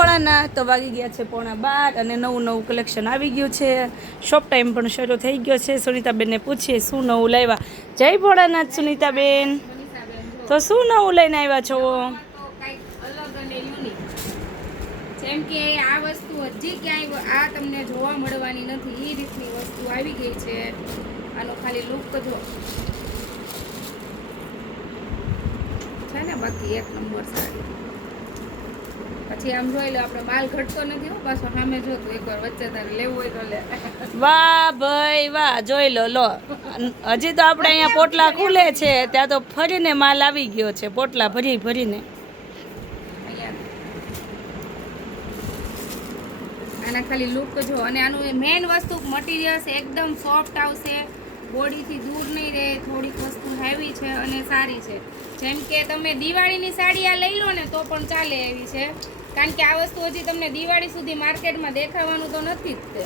પોણાના તો વાગી ગયા છે 11:30 અને નવું કલેક્શન આવી ગયું છે. શોપ ટાઈમ પણ શરૂ થઈ ગયો છે. સુનિતાબેનને પૂછીએ શું નવું લાવ્યા. જય ભોળાનાથ સુનિતાબેન, તો શું નવું લઈને આવ્યા છો? જેમ કે આ વસ્તુ હજી ક્યાંય આ તમને જોવા મળવાની નથી, એ રીતની વસ્તુ આવી ગઈ છે. આનો ખાલી લુક જો છે ને, બાકી એક નંબર સાડી. પછી આમ જોઈ લો, આપણે માલ ઘટતો નથી હો પાછો. સામે જો તો એકવાર વચ્ચે તારે લેવું હોય તો લે. વાહ ભાઈ વાહ, જોઈ લો લો. હજી તો આપણે અહીંયા પોટલા ખુલે છે, ત્યાં તો ફરીને માલ આવી ગયો છે, પોટલા ભરીને. આના ખાલી લુક જો, અને આનું મેઇન વસ્તુ મટીરિયલ્સ એકદમ સોફ્ટ આવશે, બોડીથી દૂર નહીં રહે. થોડીક વસ્તુ હેવી છે અને સારી છે. જેમ કે તમે દિવાળીની સાડી આ લઈ લો ને તો પણ ચાલે એવી છે, કારણ કે આ વસ્તુ હજી તમને દિવાળી સુધી માર્કેટમાં દેખાવાનું તો નથી જ તે.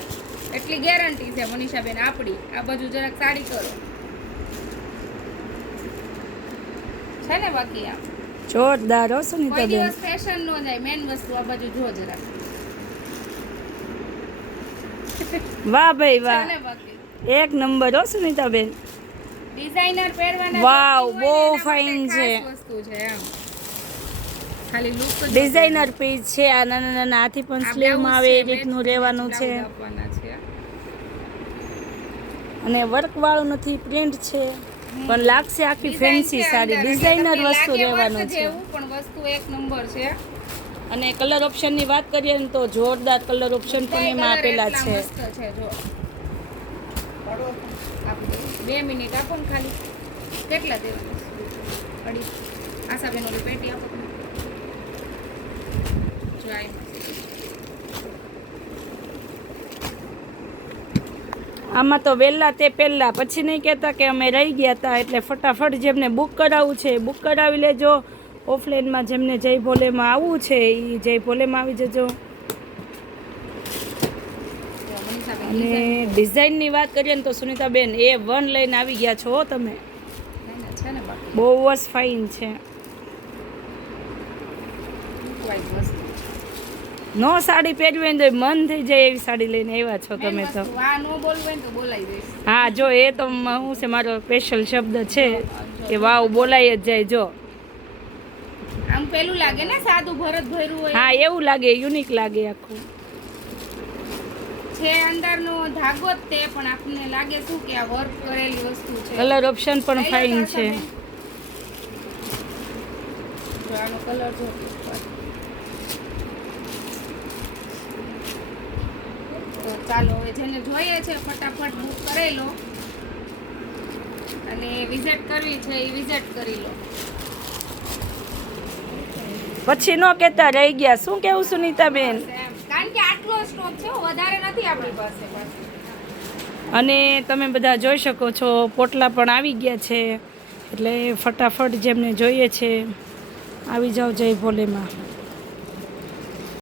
એટલી ગેરંટી છે મનીષાબેન આપણી. આ બાજુ જરાક સાડી કરો છે ને, બાકી આ જોરદાર હો કોઈ સુનિતાબેન. દિવસ ફેશન નો જાય. મેઇન વસ્તુ આ બાજુ જો જરાક. વાહ ભાઈ વાહ, છે ને બાકી એક નંબર હો સુનિતાબેન. ડિઝાઇનર પહેરવાના વાવ, શોખીન બહુ હોય ને, એના ફાઇન માટે છે. ખાસ વસ્તુ છે એમ. ખાલી લુક ડિઝાઇનર પીસ છે. આ નાના હાથી પણ સ્લીવમાં આવે એ રીતનું રહેવાનું છે, અને વર્ક વાળું નથી, પ્રિન્ટ છે, પણ લાગશે આખી ફેન્સી સાડી. ડિઝાઇનર વસ્તુ રહેવાનું છે, પણ વસ્તુ એક નંબર છે. અને કલર ઓપ્શનની વાત કરીએ ને તો જોરદાર કલર ઓપ્શન પણ એમાં આપેલા છે. જો 2 મિનિટ આપો ને ખાલી. કેટલા દેવાના? અડી. આશાબેન ઓલી પેટી આપો. જો આમાં તો વહેલા તે પહેલાં, પછી નહીં કહેતા કે અમે રહી ગયા હતા. એટલે ફટાફટ જેમને બુક કરાવવું છે બુક કરાવી લેજો. ઓફલાઈનમાં જેમને જય ભોલેમાં આવવું છે એ જય ભોલેમાં આવી જજો. અને ડિઝાઇનની વાત કરીએ ને તો સુનિતાબેન A1 લઈને આવી ગયા છો તમે. છે ને બાકી બહુ જ ફાઇન છે. નો સાડી પહેરવી હોય ને તો મન થઈ જાય એવી સાડી લઈને આવ્યા છો તમે તો. આ નો બોલવું હોય ને તો બોલાઈ દઈશ. હા જો, એ તો શું છે, મારો સ્પેશિયલ શબ્દ છે કે વાવ બોલાઈ જ જાય. જો આમ પેલું લાગે ને સાદું ભરત ભર્યું હોય. હા, એવું લાગે, યુનિક લાગે આખું. છે અંદરનો ધાગો જ તે, પણ આપણને લાગે શું કે આ વર્ક કરેલી વસ્તુ છે. કલર ઓપ્શન પણ ફાઇન છે. જો આનો કલર જો. તો ચાલો હવે જેને જોઈએ છે ફટાફટ બુક કરાવી લો, અને વિઝિટ કરવી છે એ વિઝિટ કરી લો. પછી નો કહેતા રહી ગયા. શું કેવું સુનિતાબેન? કારણ કે આટલો સ્ટોક છે, વધારે નથી આપણી પાસે. અને તમે બધા જોઈ શકો છો પોટલા પણ આવી ગયા છે. એટલે ફટાફટ જેમને જોઈએ છે આવી જાઓ જય ભોલેમાં.